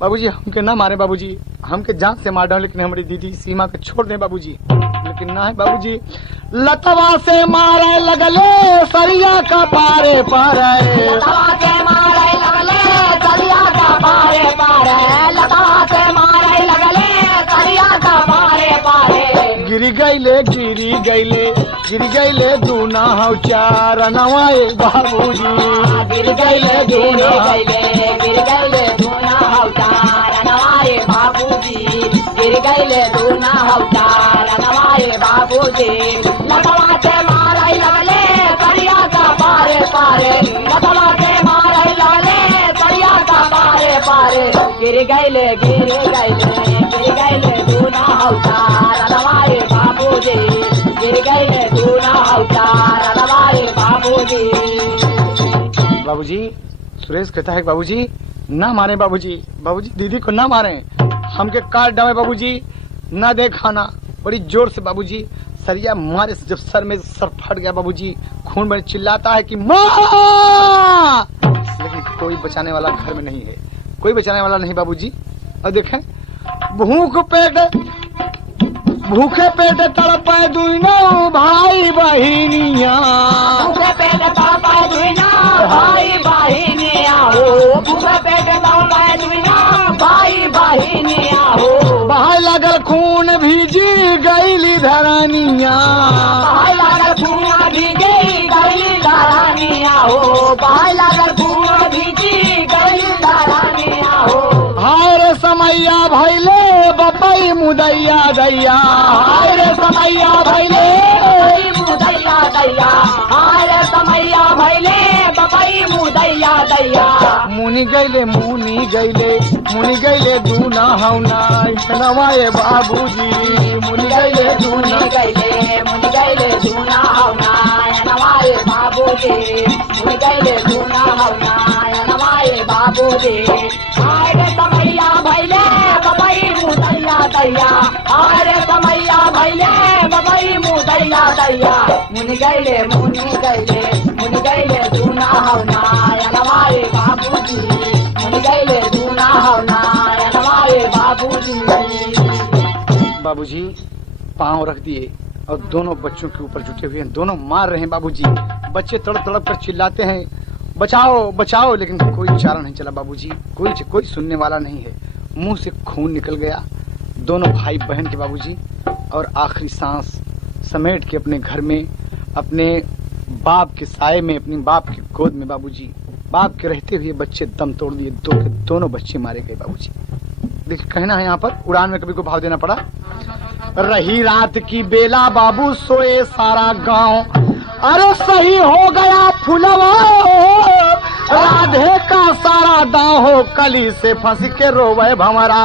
बाबूजी हमके न मारे बाबूजी, हमके जान से मार डालो, लेकिन हमारी दीदी सीमा को छोड़ दे बाबूजी। लेकिन ना है बाबूजी, लतवा से मारे लगले सरिया का पारे पारे। लतवा से मारे लगले सरिया का पारे पारे। लतवा से मारे लगले सरिया का पारे पारे। गिरी गईले गिरी गईले गिरी गईले दूना हो चार नवाए बाबूजी। गिर गईले गिर गईले गिर गईले दूना हौतार नवाए बाबूजी। गिर गईले दूना हौतार नवाए बाबूजी। लतवा से मारे लगले सरिया का पारे पारे। लतवा से मारे लगले सरिया का पारे पारे। गिर गईले दूना हौतार नवाए बाबूजी। गिर गईले दूना हौतार नवाए बाबूजी। बाबूजी सुरेश कहता है बाबूजी ना मारे बाबूजी, बाबूजी दीदी को ना मारे, हमके काट डाले बाबूजी, ना दे खाना। बड़ी जोर से बाबूजी सरिया मारे, जब सर में सर फट गया बाबूजी, खून में चिल्लाता है कि माँ, लेकिन कोई बचाने वाला घर में नहीं है, कोई बचाने वाला नहीं बाबूजी। और देखें भूखे पेट तड़पाए दुनो भाई बहिनिया। भूखे पेट तड़पाए दुनो भाई बहिनिया हो। भूखे पेट तड़पाए दुनो भाई बहिनिया हो। बहाय लागल खून भीजी गईली धरानिया। बहाय लागल खून भीजी गईली धरानिया हो। बहाय लागल खून भीजी गईली धरानिया हो। हाय रे समैया भैले बपई मुदैया दैया। हाय रे समैया भैले मुदैया दैया। हाय रे समैया भैले बपई मुदैया दैया। मुनि गईले मुनि गईले मुनि गईले दूना हौना नवाए बाबूजी। मुनि गईले दूना गईले मुनि गईले दूना हौना नवाए बाबूजी। मुनि गईले दूना हौना नवाए बाबूजी। हाय रे समैया भैले बपई मुदैया दैया। हाय रे समैया भैले बपई मुदैया दैया। मुनि गईले दूना हौना नवाए बाबूजी। मुनि गईले दूना हौना नवाए बाबूजी। बाबूजी पांव रख दिए और दोनों बच्चों के ऊपर जुटे हुए हैं, दोनों मार रहे हैं बाबूजी। बच्चे तड़प तड़प कर चिल्लाते हैं बचाओ बचाओ, लेकिन कोई चारा नहीं चला बाबूजी, कोई सुनने वाला नहीं है। मुंह से खून निकल गया दोनों भाई बहन के बाबूजी, और आखिरी सांस समेट के अपने घर में, अपने बाप के साए में, अपने बाप की गोद में बाबूजी, बाप के रहते हुए बच्चे दम तोड़ दिए। दोनों बच्चे मारे गए बाबूजी। देखिए कहना है यहाँ पर उड़ान में कभी को भाव देना पड़ा। रही रात की बेला बाबू सोए सारा गांव। अरे सही हो गया फुलवा राधे का सारा दांव हो, कली से फंस के रोवे भंवरा।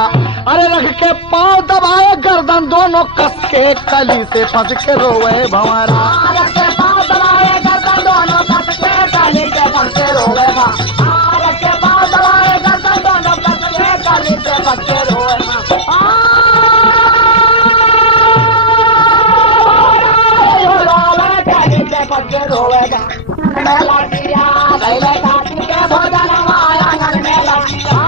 अरे रख के पांव दबाए गर्दन दोनों कस के, कली से फंस के रोवे भंवरा। रख के पांव दबाए गर्दन दोनों कस के, कली से फंस के रोवे भंवरा। रख के पांव दबाए गर्दन दोनों कस के, कली से फंस के रोवे भंवरा। पक्के रोवेगा मेला किया गैले काटी के भोजन आंगन मेला किया,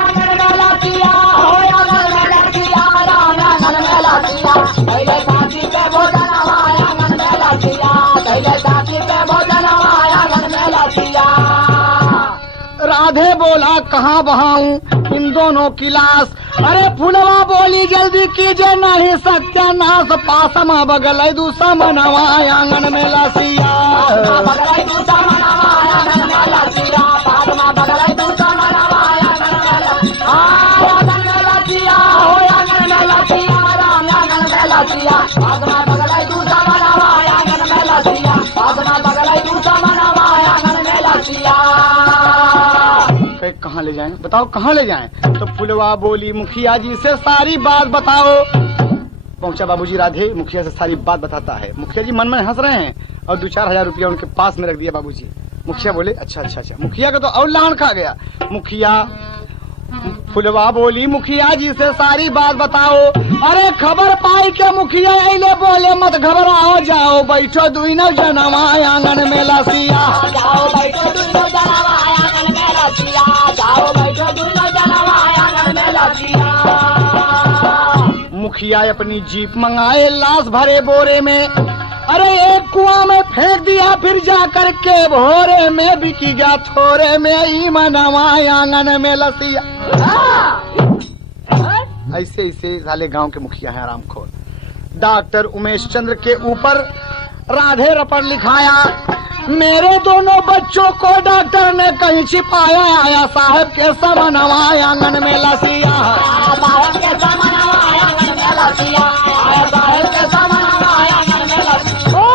आंगन मेला किया हो आंगन मेला किया, आंगन मेला किया गैले काटी के भोजन आंगन मेला किया, गैले काटी के भोजन आंगन मेला किया। राधे बोला कहाँ बहाऊं इन दोनों की लाश। अरे फुलवा बोली जल्दी कीजिए नहीं सत्यानाश, पासमा बगल दूसरा मनवा आंगन में लसिया। बगल दूसरा मनवा आंगन में लसिया, पासमा बगल दूसरा मनवा आंगन में लसिया, आंगन में लसिया हो आंगन में लसिया, आंगन में लसिया, पासमा बगल दूसरा मनवा आंगन में लसिया, पासमा बगल दूसरा मनवा आंगन में लसिया। कहाँ ले जाएं बताओ, कहाँ ले जाएं? तो फुलवा बोली मुखिया जी से सारी बात बताओ। पहुंचा बाबूजी राधे मुखिया से सारी बात बताता है। मुखिया जी मन में हंस रहे हैं और 2-4 हजार रुपया उनके पास में रख दिया बाबूजी। मुखिया बोले अच्छा अच्छा अच्छा। मुखिया का तो और लान खा गया। मुखिया फुलवा बोली मुखिया जी से सारी बात बताओ। अरे खबर पाई के मुखिया अले बोले मत घबराओ, जाओ बैठो दुनो जनवा आंगन में लसिया, जाओ बैठो दुनो जनवा आंगन में लसिया, जाओ बैठो दुनो जनवा आंगन में लसिया। मुखिया अपनी जीप मंगाए लाश भरे बोरे में। अरे एक कुआं में फेंक दिया फिर जाकर के भोरे में बिकी गया थोड़े में ई मनवा आंगन में लसिया। ऐसे ऐसे साले गांव के मुखिया हैं आरामखोर। डॉक्टर उमेश चंद्र के ऊपर राधे रपट लिखाया। मेरे दोनों बच्चों को डॉक्टर ने कहीं छिपाया, आया साहब के समनवा आंगन में लसिया, आया साहब के समनवा आंगन में लसिया, आया साहब के समनवा आंगन में लसिया।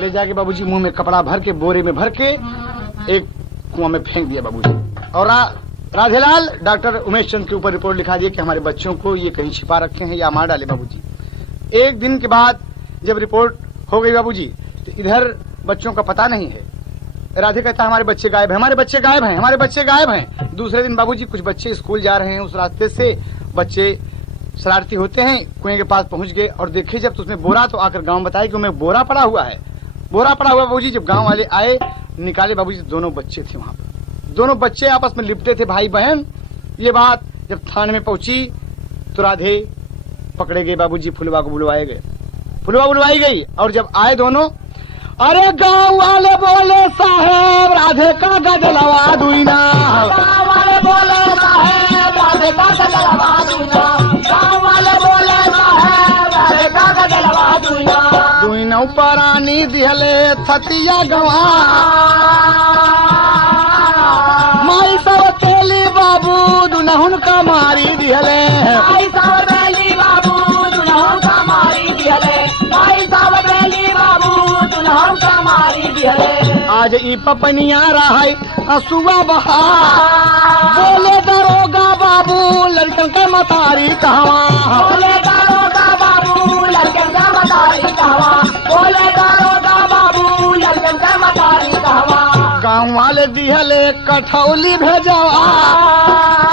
ले जाके बाबूजी मुंह में कपड़ा भर के बोरे में भर के एक कुआं में फेंक दिया बाबूजी। और राधेलाल डॉक्टर उमेश चंद के ऊपर रिपोर्ट लिखा दिया कि हमारे बच्चों को ये कहीं छिपा रखे हैं या मार डाले बाबूजी। एक दिन के बाद जब रिपोर्ट हो गई बाबूजी तो इधर बच्चों का पता नहीं है। राधे कहता है हमारे बच्चे गायब हैं, हमारे बच्चे गायब हैं, हमारे बच्चे गायब हैं। दूसरे दिन बाबूजी कुछ बच्चे स्कूल जा रहे हैं, उस रास्ते से बच्चे शरारती होते हैं, कुएं के पास पहुंच गए और देखे जब तो उसमें बोरा, तो आकर गांव बताया कि उसमें बोरा पड़ा हुआ है, बोरा पड़ा हुआ। बाबूजी जब गांव वाले आए निकाले बाबूजी दोनों बच्चे थे वहां पर, दोनों बच्चे आपस में लिपटे थे भाई बहन। ये बात जब थाने में पहुंची तो राधे पकड़े गए बाबूजी, फुलवा को बुलवाए गए, फुलवा बुलवाई गई। और जब आए दोनों, अरे गांव वाले बोले साहेब राधे का गजलवा दुईना, गांव वाले बोले साहेब राधे का गजलवा दुईना, गांव वाले बोले साहेब राधे का गजलवा दुईना, दुईनौ परानी दिहले थतिया गवा, माई सब तेली बाबू दुनहुन का मारी दिहले, माई सब तेली बाबू दुनहुन का मारी दिहले, माई सब तेली बाबू दुनहुन का मारी दिहले। आज ई पपनिया रहाई हसुआ बहा, बोले दरोगा बाबू लड़कन के मतारी कहवा, बोले दरोगा बाबू लड़कन का मतारी कहवा, बोले दरोगा बाबू लड़कन का मतारी कहवा। गाँव वाले दिहले कठौली भेजवा,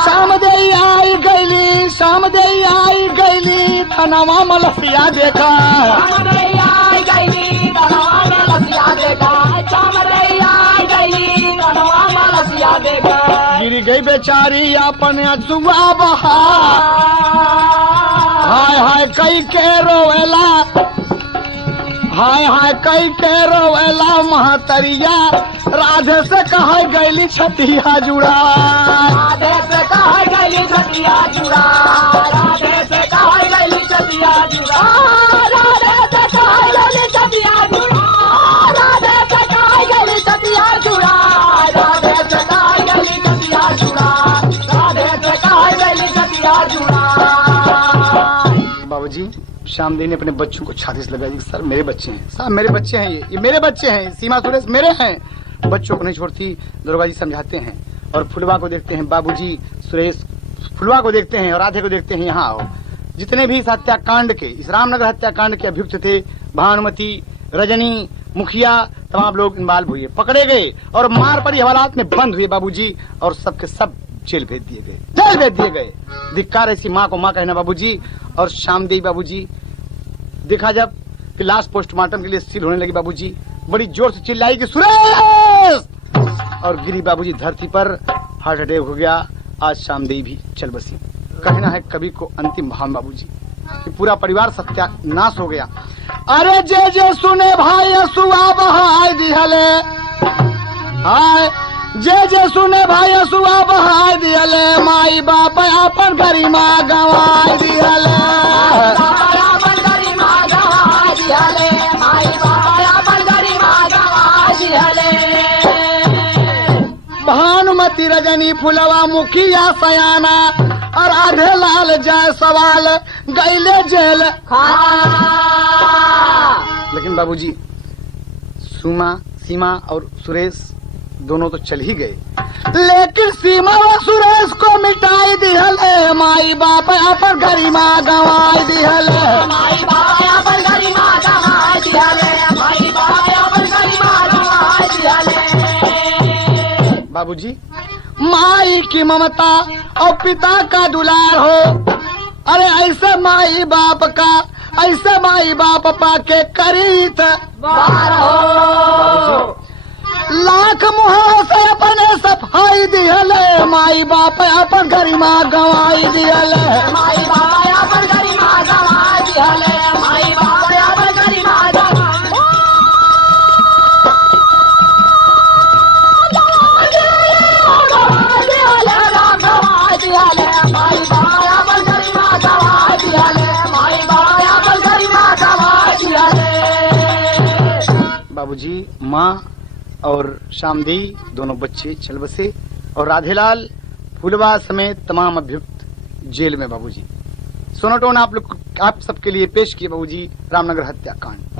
शाम दे आई गईली, शाम दे आई गईली थनवा मलसिया देखा, शाम दे आई गईली थनवा मलसिया देखा, शाम दे आई गईली थनवा मलसिया देखा। गिर गई बेचारी अपन अजुआ बहा, हाय हाय कई के रोवेला, हाय हाय कई के रोवेला महतरिया, राधे से कहा गैली छतिया जुड़ा। राधे से कहा गैली छतिया जुड़ा, राधे से कहा गैली छतिया जुड़ा, राधे से कहा गैली छतिया जुड़ा, राधे से कहा गैली छतिया जुड़ा, राधे से कहा गैली छतिया जुड़ा, राधे से कहा गैली छतिया जुड़ा। बाबूजी श्यामदेव ने अपने बच्चों को छाती से लगाई, सर मेरे बच्चे हैं, साहब मेरे बच्चे हैं, ये मेरे बच्चे हैं, सीमा सुरेश मेरे हैं। बच्चों को नहीं छोड़ती, दुर्गा जी समझाते हैं और फुलवा को देखते हैं। बाबूजी सुरेश फुलवा को देखते हैं और राधे को देखते हैं, यहाँ आओ। जितने भी इस हत्याकांड के, इस रामनगर हत्याकांड के अभियुक्त थे, भानुमति, रजनी, मुखिया, तमाम लोग इन्वॉल्व हुए, पकड़े गए और मार पड़ी हवालात में बंद हुए बाबूजी, और सबके सब जेल भेज दिए गए, जेल भेज दिए गए। धिक्कार ऐसी माँ को माँ कहना बाबूजी। और श्यामदेवी बाबूजी देखा जब कि लास्ट पोस्टमार्टम के लिए सील होने लगी, बाबूजी बड़ी जोर से चिल्लाई कि सुरेश, और गिरी बाबूजी धरती पर, हार्ट अटैक हो गया। आज श्यामदेवी भी चल बसी। कहना है कवि को अंतिम भाव बाबूजी कि पूरा परिवार सत्यानाश हो गया। अरे जे जे सुने भाई असुआ बहाय दिहले, हाय जे जे सुने भाई असुआ बहाय दिहले, माई बाप अपन गरिमा गवाय दिहले। भानुमति, रजनी, फुलवा, मुखिया, सयाना और राधे लाल जाय सवाल गैले जेल। लेकिन बाबूजी सीमा और सुरेश दोनों तो चल ही गए, लेकिन सीमा और सुरेश को मिटाई दिहले, माई बाप अपन गरिमा गवाई दिहले। माई बाप अपन गरिमा गवाई दिहले, माई बाप अपन गरिमा गवाई दिहले। बाबूजी माई की ममता और पिता का दुलार हो, अरे ऐसे माई बाप का, ऐसे माई बाप पाके करीत बार हो। लाख मुहां से अपने सफाई दिहले, माई बाप अपन गरिमा गवाई दिहले। माई बाप अपन गरिमा गवाई दिहले, माई बाप अपन गरिमा गवाई दिहले, माई बाप अपन गरिमा गवाई दिहले, माई बाप अपन गरिमा गवाई दिहले। बाबूजी माँ और श्यामदेवी दोनों बच्चे चल बसे और राधेलाल, फुलवा समेत तमाम अभियुक्त जेल में बाबूजी। सोनोटोन आप सबके लिए पेश किए बाबूजी रामनगर हत्याकांड।